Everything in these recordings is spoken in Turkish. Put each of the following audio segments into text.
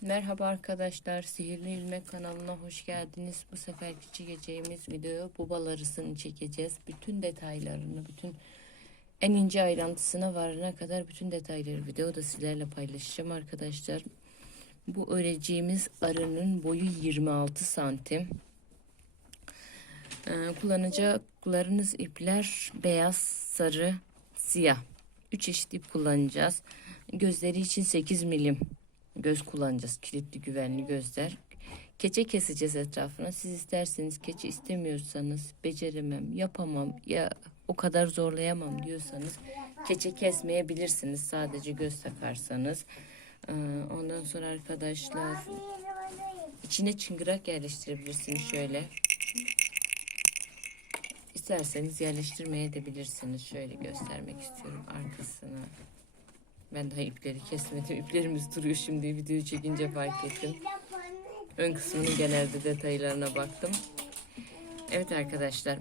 Merhaba arkadaşlar, Sihirli İlmek kanalına hoş geldiniz. Bu seferki çekeceğimiz video bubalarısını çekeceğiz. Bütün detaylarını, bütün en ince ayrıntısına varana kadar bütün detayları videoda sizlerle paylaşacağım arkadaşlar. Bu öreceğimiz arının boyu 26 santim. Ee, kullanacaklarınız ipler beyaz, sarı, siyah. 3 çeşit ip kullanacağız. Gözleri için 8 milim göz kullanacağız. Kilitli güvenli gözler. Keçe keseceğiz etrafına. Siz isterseniz keçe istemiyorsanız beceremem, yapamam ya o kadar zorlayamam diyorsanız keçe kesmeyebilirsiniz. Sadece göz takarsanız. Ee, Ondan sonra arkadaşlar içine çıngırak yerleştirebilirsiniz şöyle. İsterseniz yerleştirmeye de bilirsiniz. Şöyle göstermek istiyorum arkasını. Ben daha ipleri kesmedim. İplerimiz duruyor şimdi videoyu çekince fark ettim. Ön kısmının genelde detaylarına baktım. Evet arkadaşlar.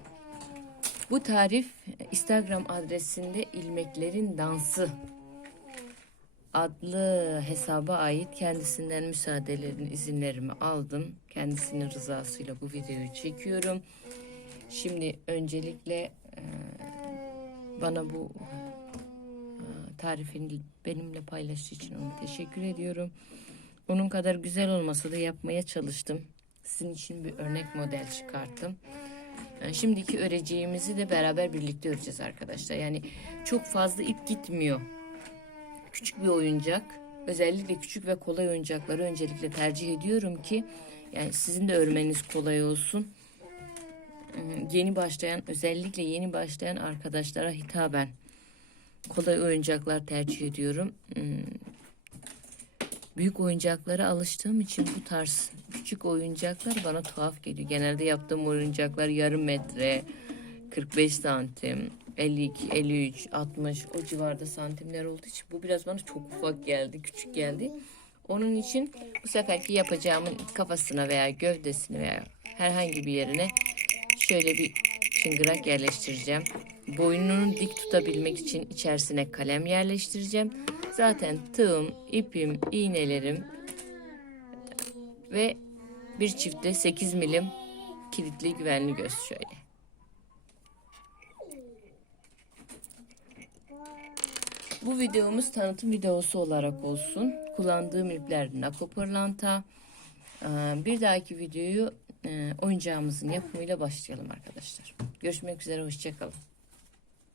Bu tarif Instagram adresinde ilmeklerin dansı adlı hesaba ait kendisinden müsaadelerini, izinlerimi aldım. Kendisinin rızasıyla bu videoyu çekiyorum. Şimdi öncelikle e, bana bu tarifini benimle paylaştığı için ona teşekkür ediyorum. Onun kadar güzel olmasa da yapmaya çalıştım. Sizin için bir örnek model çıkarttım. Yani şimdiki öreceğimizi de beraber birlikte öreceğiz arkadaşlar. Yani çok fazla ip gitmiyor. Küçük bir oyuncak. Özellikle küçük ve kolay oyuncakları öncelikle tercih ediyorum ki yani sizin de örmeniz kolay olsun. Hmm, Yeni başlayan özellikle yeni başlayan arkadaşlara hitaben kolay oyuncaklar tercih ediyorum. Hmm, Büyük oyuncaklara alıştığım için bu tarz küçük oyuncaklar bana tuhaf geliyor. Genelde yaptığım oyuncaklar yarım metre, 45 santim, 52, 53, 60 o civarda santimler olduğu için bu biraz bana çok ufak geldi, küçük geldi. Onun için bu seferki yapacağımın kafasına veya gövdesine veya herhangi bir yerine şöyle bir çıngırak yerleştireceğim. Boynunu dik tutabilmek için içerisine kalem yerleştireceğim. Zaten tığım, ipim, iğnelerim ve bir çifte 8 milim kilitli güvenli göz şöyle. Bu videomuz tanıtım videosu olarak olsun. Kullandığım ipler Nako Pırlanta. Ee, Bir dahaki videoyu e, oyuncağımızın yapımıyla başlayalım arkadaşlar. Görüşmek üzere, hoşçakalın.